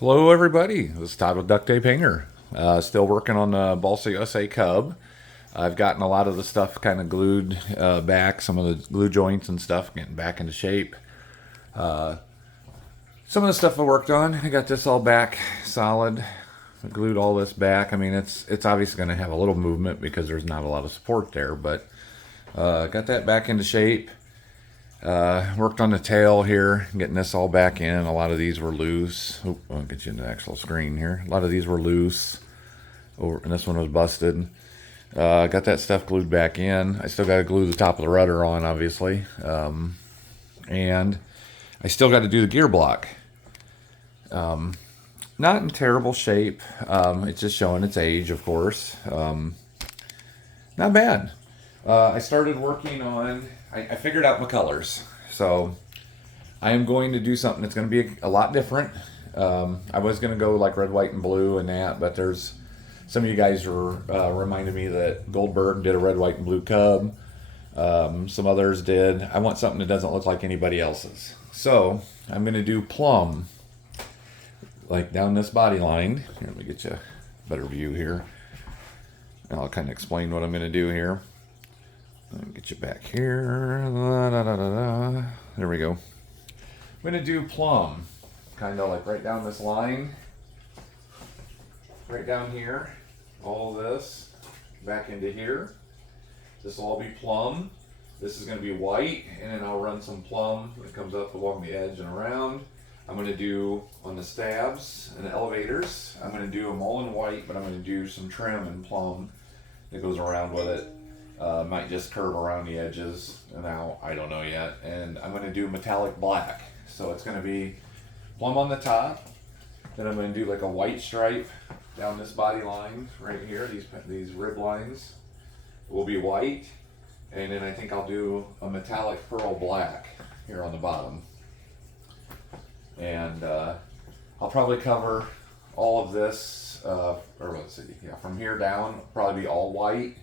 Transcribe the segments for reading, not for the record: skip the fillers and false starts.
Hello, everybody. This is Todd with Duct Tape Hanger. Still working on the Balsa USA Cub. I've gotten a lot of the stuff kind of glued back, some of the glue joints and stuff getting back into shape. Some of the stuff I worked on, I got this all back solid. I glued all this back. I mean, it's obviously going to have a little movement because there's not a lot of support there, but got that back into shape. Worked on the tail here, getting this all back in. A lot of these were loose. I'll get you into the actual screen here. A lot of these were loose, and this one was busted. Got that stuff glued back in. I still got to glue the top of the rudder on, obviously. And I still got to do the gear block. Not in terrible shape. It's just showing its age, of course. Not bad. I started working on, I figured out my colors. So I am going to do something that's going to be a lot different. I was going to go like red, white, and blue and that, but there's some of you guys were reminding me that Goldberg did a red, white, and blue Cub. Some others did. I want something that doesn't look like anybody else's. So I'm going to do plum, like down this body line. Here, let me get you a better view here. And I'll kind of explain what I'm going to do here. Let me get you back here. There we go. I'm going to do plum, kind of like right down this line. Right down here. All this back into here. This will all be plum. This is going to be white, and then I'll run some plum that comes up along the edge and around. I'm going to do on the stabs and the elevators, I'm going to do them all in white, but I'm going to do some trim and plum that goes around with it. Might just curve around the edges and out, I don't know yet. And I'm going to do metallic black. So it's going to be plum on the top. Then I'm going to do like a white stripe down this body line right here. These rib lines will be white. And then I think I'll do a metallic pearl black here on the bottom. And I'll probably cover all of this, or let's see, yeah, from here down, probably be all white.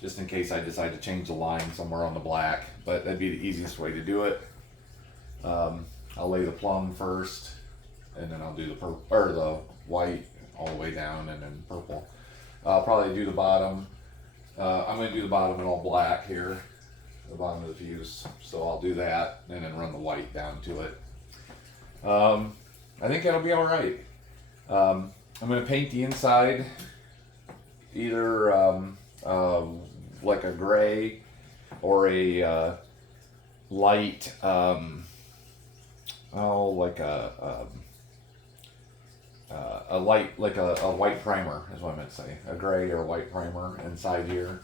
Just in case I decide to change the line somewhere on the black, but that'd be the easiest way to do it. I'll lay the plum first, and then I'll do the purple or the white all the way down, and then purple. I'll probably do the bottom. I'm going to do the bottom in all black here, the bottom of the fuse. So I'll do that, and then run the white down to it. I think that'll be all right. I'm going to paint the inside either like a gray or a light, like a light, like a white primer is what I meant to say. A gray or white primer inside here,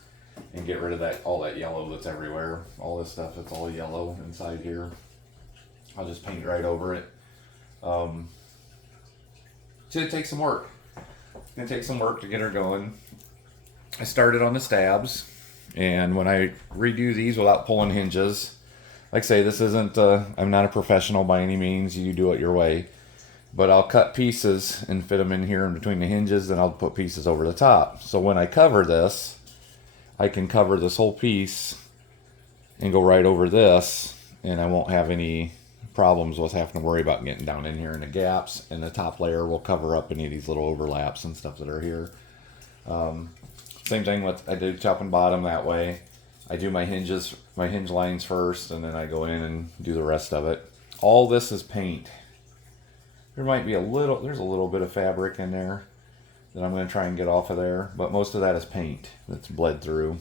and get rid of all that yellow that's everywhere. All this stuff that's all yellow inside here. I'll just paint right over it. It's gonna take some work. It's gonna take some work to get her going. I started on the stabs, and when I redo these without pulling hinges, like I say, this isn't, I'm not a professional by any means, you do it your way, but I'll cut pieces and fit them in here in between the hinges, and I'll put pieces over the top. So when I cover this, I can cover this whole piece and go right over this, and I won't have any problems with having to worry about getting down in here in the gaps, and the top layer will cover up any of these little overlaps and stuff that are here. Same thing with, I do top and bottom that way. I do my hinge lines first, and then I go in and do the rest of it. All this is paint. There might be there's a little bit of fabric in there that I'm going to try and get off of there, but most of that is paint that's bled through.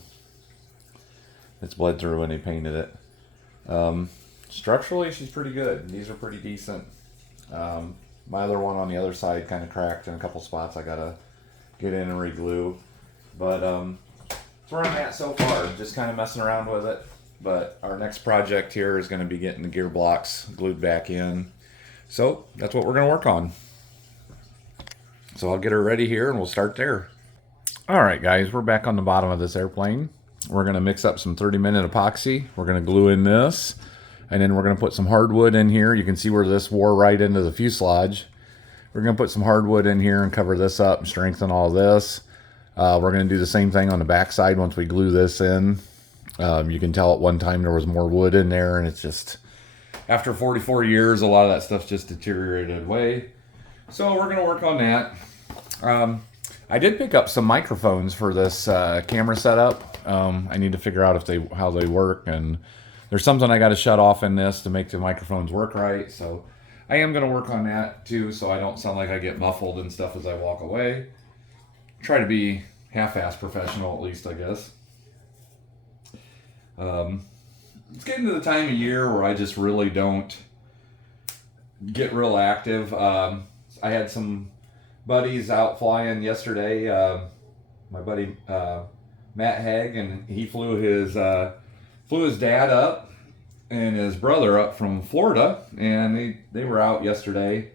It's bled through when they painted it. Structurally, she's pretty good. These are pretty decent. My other one on the other side kind of cracked in a couple spots. I got to get in and re-glue. But that's where I'm at so far, just kind of messing around with it. But our next project here is going to be getting the gear blocks glued back in. So that's what we're going to work on. So I'll get her ready here and we'll start there. All right, guys, we're back on the bottom of this airplane. We're going to mix up some 30-minute epoxy. We're going to glue in this, and then we're going to put some hardwood in here. You can see where this wore right into the fuselage. We're going to put some hardwood in here and cover this up and strengthen all this. We're going to do the same thing on the back side once we glue this in. You can tell at one time there was more wood in there, and it's just, after 44 years, a lot of that stuff's just deteriorated away. So we're gonna work on that. I did pick up some microphones for this camera setup. I need to figure out how they work, and there's something I got to shut off in this to make the microphones work right. So I am going to work on that too, so I don't sound like I get muffled and stuff as I walk away. Try to be half-ass professional, at least, I guess. It's getting to the time of year where I just really don't get real active. I had some buddies out flying yesterday. My buddy Matt Haig, and he flew his dad up and his brother up from Florida, and they were out yesterday.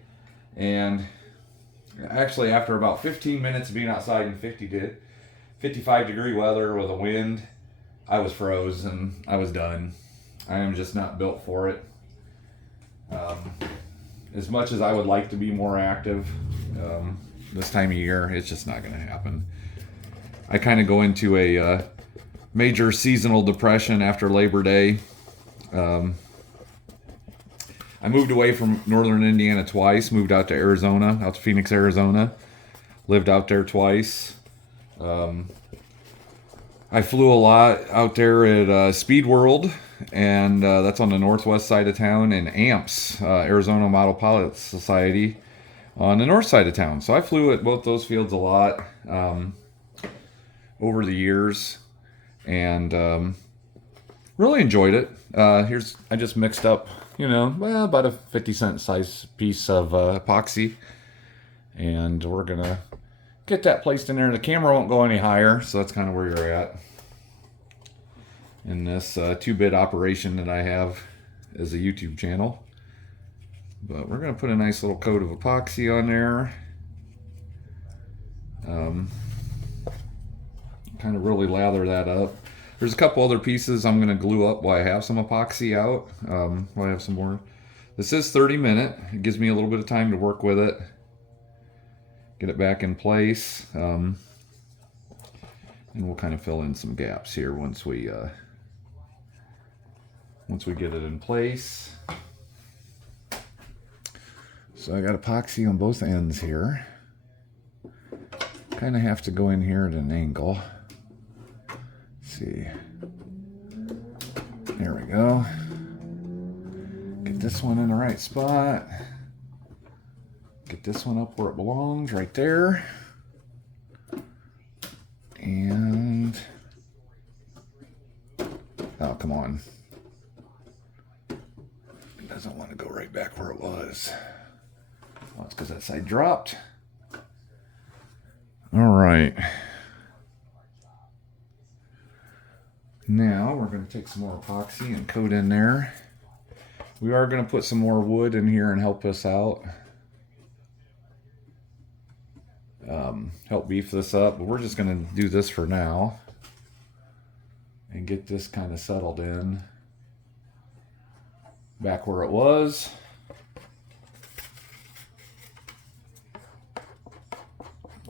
And actually, after about 15 minutes of being outside in 55-degree weather with a wind, I was froze and I was done. I am just not built for it. As much as I would like to be more active, this time of year, it's just not going to happen. I kind of go into a major seasonal depression after Labor Day. I moved away from northern Indiana twice, moved out to Arizona, out to Phoenix, Arizona. Lived out there twice. I flew a lot out there at Speed World, and that's on the northwest side of town, and AMPS, Arizona Model Pilot Society, on the north side of town. So I flew at both those fields a lot over the years, and really enjoyed it. I just mixed up, about a 50-cent size piece of epoxy, and we're gonna get that placed in there. The camera won't go any higher, so that's kind of where you're at in this 2-bit operation that I have as a YouTube channel. But we're going to put a nice little coat of epoxy on there. Kind of really lather that up. There's a couple other pieces I'm going to glue up while I have some epoxy out. While I have some more. This is 30-minute. It gives me a little bit of time to work with it. Get it back in place. And we'll kind of fill in some gaps here once we get it in place. So I got epoxy on both ends here. Kind of have to go in here at an angle. Let's see. There we go. Get this one in the right spot. Get this one up where it belongs, right there. And oh, come on. It doesn't want to go right back where it was. Well, it's because that side dropped. All right. Now we're going to take some more epoxy and coat in there. We are going to put some more wood in here and help us out. Help beef this up, but we're just going to do this for now and get this kind of settled in back where it was.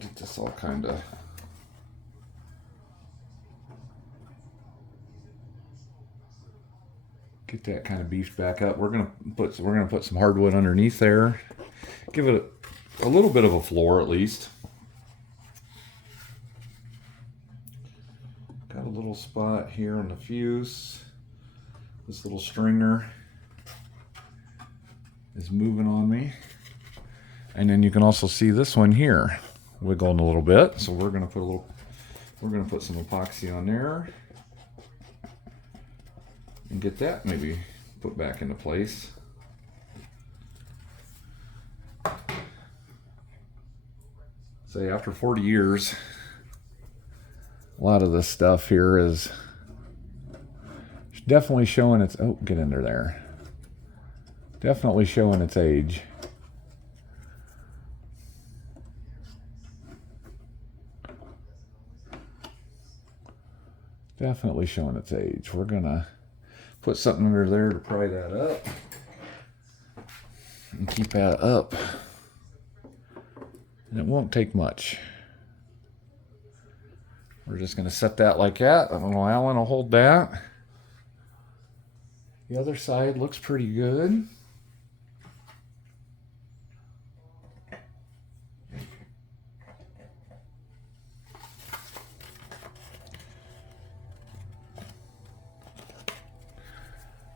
Get this all kind of get that kind of beefed back up. We're gonna put some hardwood underneath there. Give it a little bit of a floor at least. Got a little spot here on the fuse. This little stringer is moving on me. And then you can also see this one here wiggling a little bit. So we're gonna put some epoxy on there and get that maybe put back into place. Say after 40 years, a lot of this stuff here is definitely showing its, oh, get under there. Definitely showing its age. Definitely showing its age. We're gonna put something under there to pry that up and keep that up. And it won't take much. We're just gonna set that like that. I don't know, Alan will hold that. The other side looks pretty good.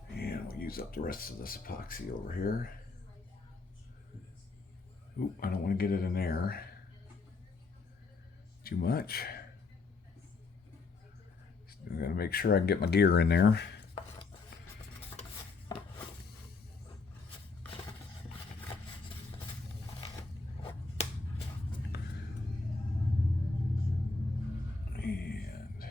And we'll use up the rest of this epoxy over here. Oop, I don't want to get it in there too much. I gotta make sure I can get my gear in there. And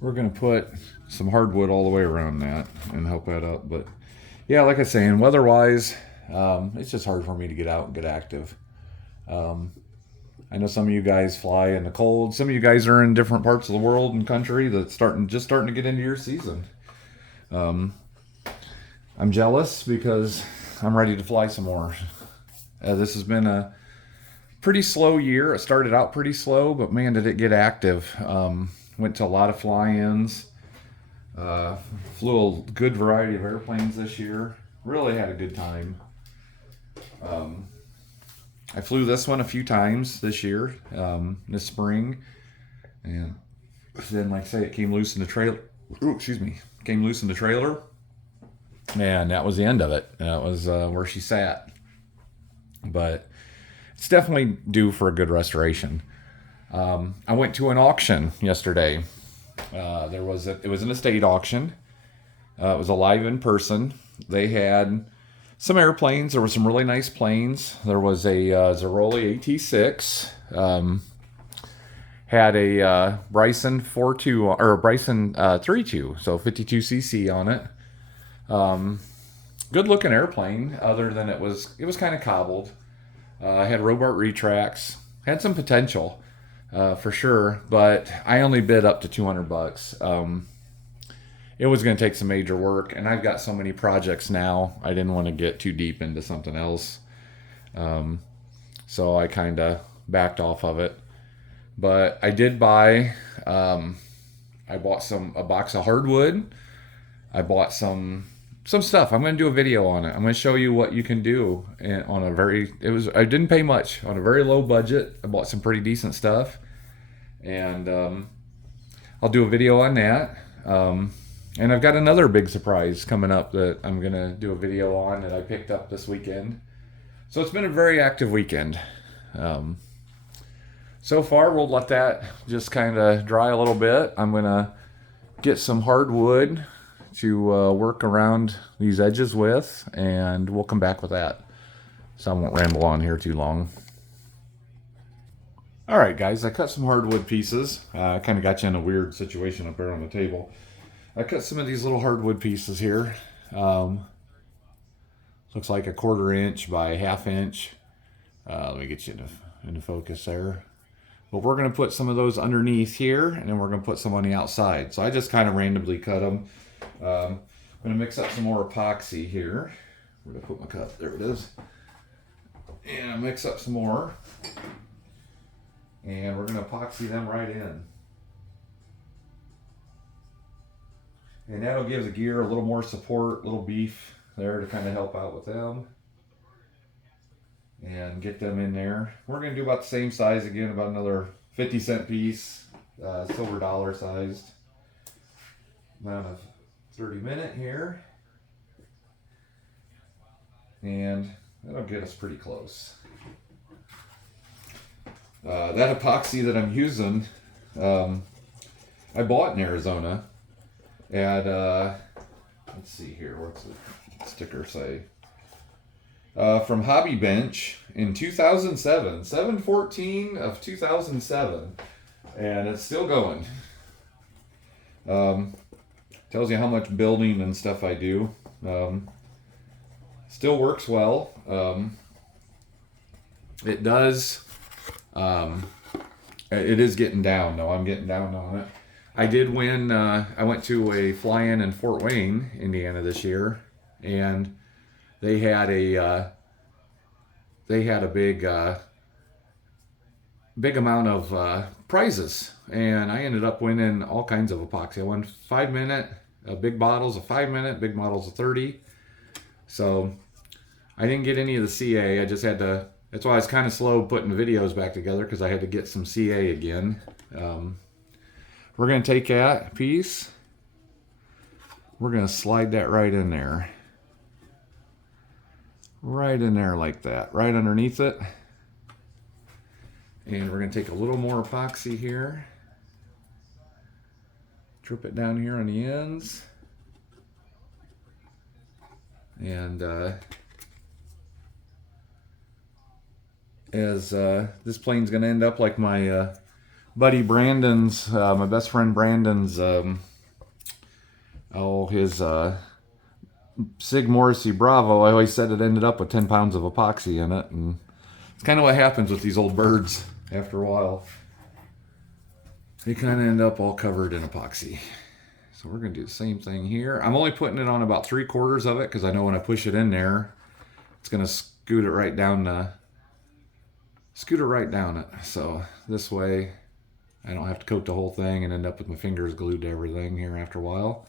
we're gonna put some hardwood all the way around that and help that up. But yeah, like I was saying, weather-wise, it's just hard for me to get out and get active. I know some of you guys fly in the cold. Some of you guys are in different parts of the world and country that's starting to get into your season. I'm jealous because I'm ready to fly some more. This has been a pretty slow year. It started out pretty slow, but man, did it get active. Went to a lot of fly-ins. Flew a good variety of airplanes this year. Really had a good time. I flew this one a few times this year, this spring, and then, like I say, it came loose in the trailer. Came loose in the trailer, and that was the end of it. That was where she sat. But it's definitely due for a good restoration. I went to an auction yesterday. It was an estate auction. It was a live in person. They had some airplanes. There were some really nice planes. There was a Zeroli AT6. Had a Bryson 4.2 or a Bryson 3.2, so 52cc on it. Good looking airplane. Other than it was kind of cobbled. Had Robart retracts. Had some potential for sure, but I only bid up to $200. It was going to take some major work, and I've got so many projects now, I didn't want to get too deep into something else. So I kind of backed off of it. But I did buy, I bought a box of hardwood. I bought some stuff. I'm going to do a video on it. I'm going to show you what you can do on I didn't pay much, on a very low budget. I bought some pretty decent stuff. And I'll do a video on that. And I've got another big surprise coming up that I'm going to do a video on that I picked up this weekend. So it's been a very active weekend. So far, we'll let that just kind of dry a little bit. I'm going to get some hardwood to work around these edges with, and we'll come back with that. So I won't ramble on here too long. All right, guys, I cut some hardwood pieces. I kind of got you in a weird situation up there on the table. I cut some of these little hardwood pieces here. Looks like a 1/4 inch by 1/2 inch. Let me get you into focus there. But we're going to put some of those underneath here, and then we're going to put some on the outside. So I just kind of randomly cut them. I'm going to mix up some more epoxy here. Where did I put my cup? There it is. And mix up some more. And we're going to epoxy them right in. And that'll give the gear a little more support, a little beef there to kind of help out with them. And get them in there. We're going to do about the same size again, about another 50-cent piece, silver dollar sized. About a 30-minute here. And that'll get us pretty close. That epoxy that I'm using, I bought in Arizona. At, let's see here, what's the sticker say? From Hobby Bench in 2007, 7/14 of 2007, and it's still going. Tells you how much building and stuff I do. Still works well. It does. It is getting down though. I'm getting down on it. I did win. I went to a fly-in in Fort Wayne, Indiana this year, and they had a big amount of prizes. and I ended up winning all kinds of epoxy. I won 5-minute, big bottles of 5-minute, big bottles of 30. So I didn't get any of the CA. I just had to, that's why I was kind of slow putting videos back together, because I had to get some CA again. We're going to take that piece. We're going to slide that right in there. Right in there like that. Right underneath it. And we're going to take a little more epoxy here. Drip it down here on the ends. And as this plane's going to end up like my buddy Brandon's, my best friend Brandon's, his Sig Morrissey Bravo. I always said it ended up with 10 pounds of epoxy in it. And it's kind of what happens with these old birds after a while. They kind of end up all covered in epoxy. So we're going to do the same thing here. I'm only putting it on about 3/4 of it, because I know when I push it in there, it's going to scoot it right down it. So this way I don't have to coat the whole thing and end up with my fingers glued to everything here after a while.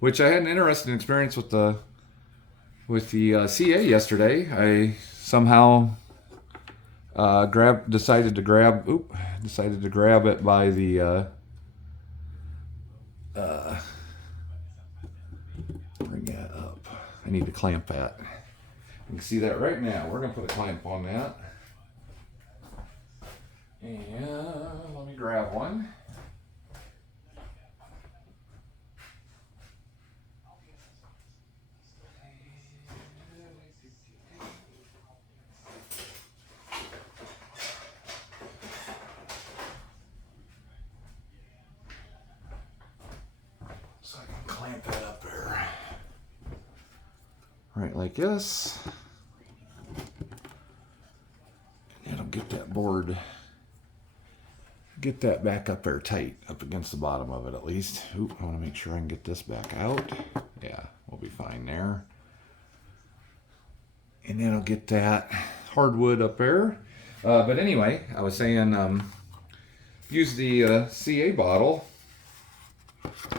Which I had an interesting experience with the CA yesterday. I somehow decided to grab it by the bring that up. I need to clamp that. You can see that right now. We're gonna put a clamp on that. And let me grab one. So I can clamp that up there. Right like this. And it'll get that board, get that back up there tight, up against the bottom of it at least. Oop, I want to make sure I can get this back out. Yeah, we'll be fine there. And then I'll get that hardwood up there. But anyway, I was saying, use the CA bottle,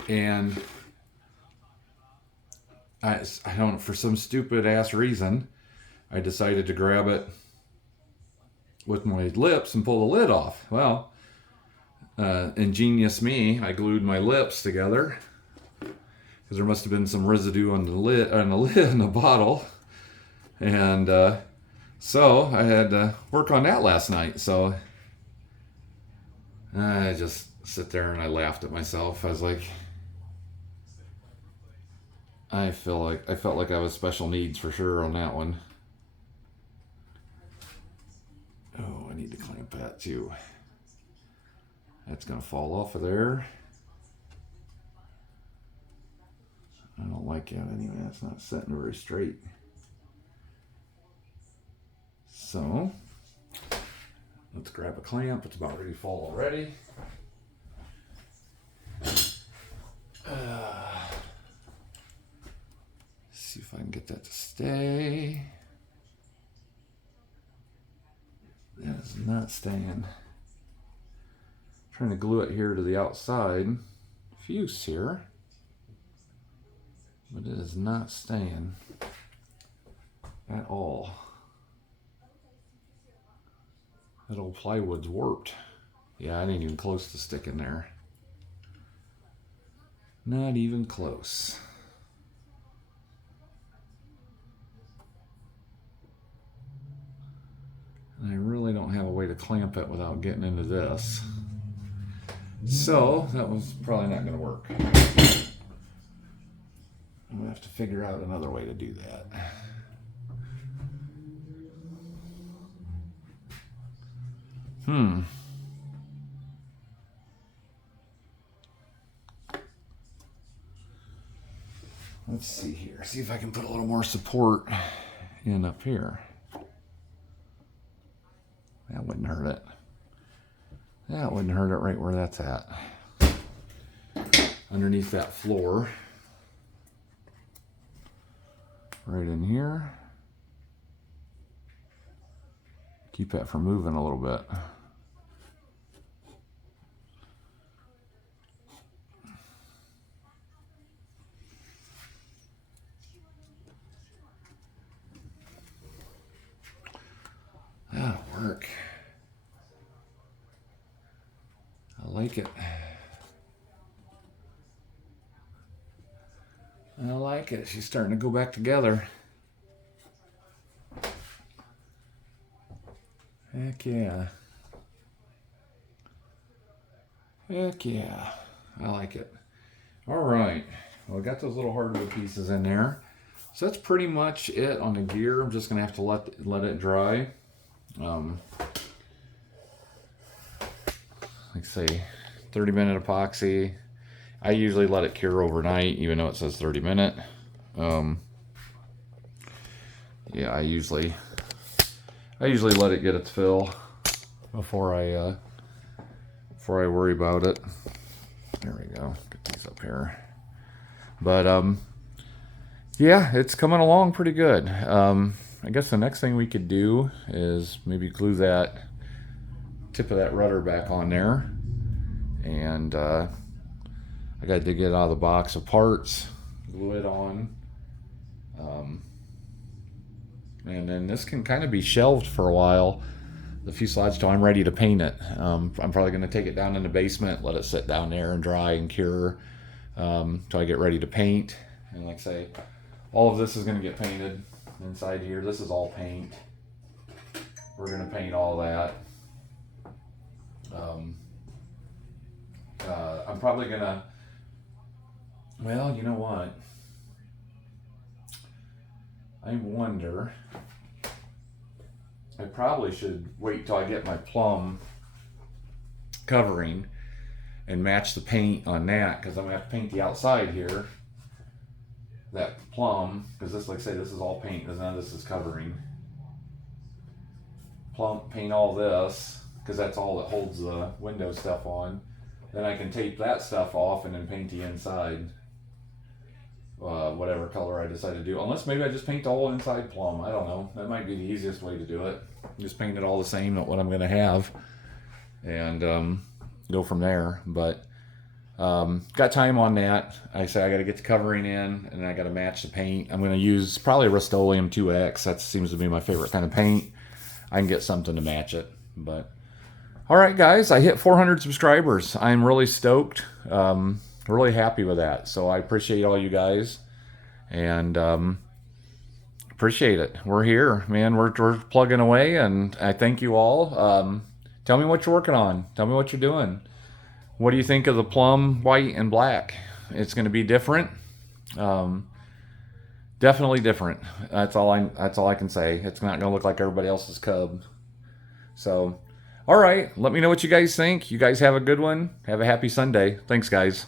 and I don't, for some stupid ass reason, I decided to grab it with my lips and pull the lid off. Well, ingenious me, I glued my lips together, because there must have been some residue on the lid in the bottle, and so I had to work on that last night. So I just sit there and I laughed at myself. I was like, I felt like I was special needs for sure on that one. Oh, I need to clamp that too. That's gonna fall off of there. I don't like it anyway. That's not setting very straight. So let's grab a clamp. It's about ready to fall already. See if I can get that to stay. That is not staying. Trying to glue it here to the outside fuse here, but it is not staying at all. That old plywood's warped. Yeah, I ain't even close to sticking there. Not even close. And I really don't have a way to clamp it without getting into this. So that was probably not going to work. I'm going to have to figure out another way to do that. Let's see here. See if I can put a little more support in up here. That wouldn't hurt it. That wouldn't hurt it right where that's at. Underneath that floor. Right in here. Keep that from moving a little bit. like it. I like it. She's starting to go back together. Heck yeah. Heck yeah. I like it. All right. Well, I got those little hardwood pieces in there. So that's pretty much it on the gear. I'm just going to have to let it dry. Like say 30-minute epoxy. I usually let it cure overnight, even though it says 30-minute. Yeah, I usually let it get its fill before I worry about it. There we go. Get these up here. But yeah, it's coming along pretty good. I guess the next thing we could do is maybe glue that tip of that rudder back on there. And I got to get it out of the box of parts, glue it on. And then this can kind of be shelved for a while, the fuselage, till I'm ready to paint it. I'm probably going to take it down in the basement, let it sit down there and dry and cure till I get ready to paint. And like I say, all of this is going to get painted inside here. This is all paint. We're going to paint all that. I'm probably going to, well, you know what? I wonder, I probably should wait till I get my plum covering and match the paint on that, because I'm going to have to paint the outside here, that plum, because this, like I say, this is all paint, because none of this is covering. Plum, paint all this, because that's all that holds the window stuff on. Then I can tape that stuff off and then paint the inside. Whatever color I decide to do. Unless maybe I just paint the whole inside plum. I don't know. That might be the easiest way to do it. Just paint it all the same at what I'm going to have. And go from there. But got time on that. I say I got to get the covering in. And I got to match the paint. I'm going to use probably Rust-Oleum 2X. That seems to be my favorite kind of paint. I can get something to match it. But alright guys, I hit 400 subscribers. I'm really stoked. Really happy with that. So I appreciate all you guys, and appreciate it. We're here, man. We're plugging away, and I thank you all. Tell me what you're working on. Tell me what you're doing. What do you think of the plum, white, and black? It's going to be different. Definitely different. That's all I can say. It's not going to look like everybody else's cub. So, all right. Let me know what you guys think. You guys have a good one. Have a happy Sunday. Thanks, guys.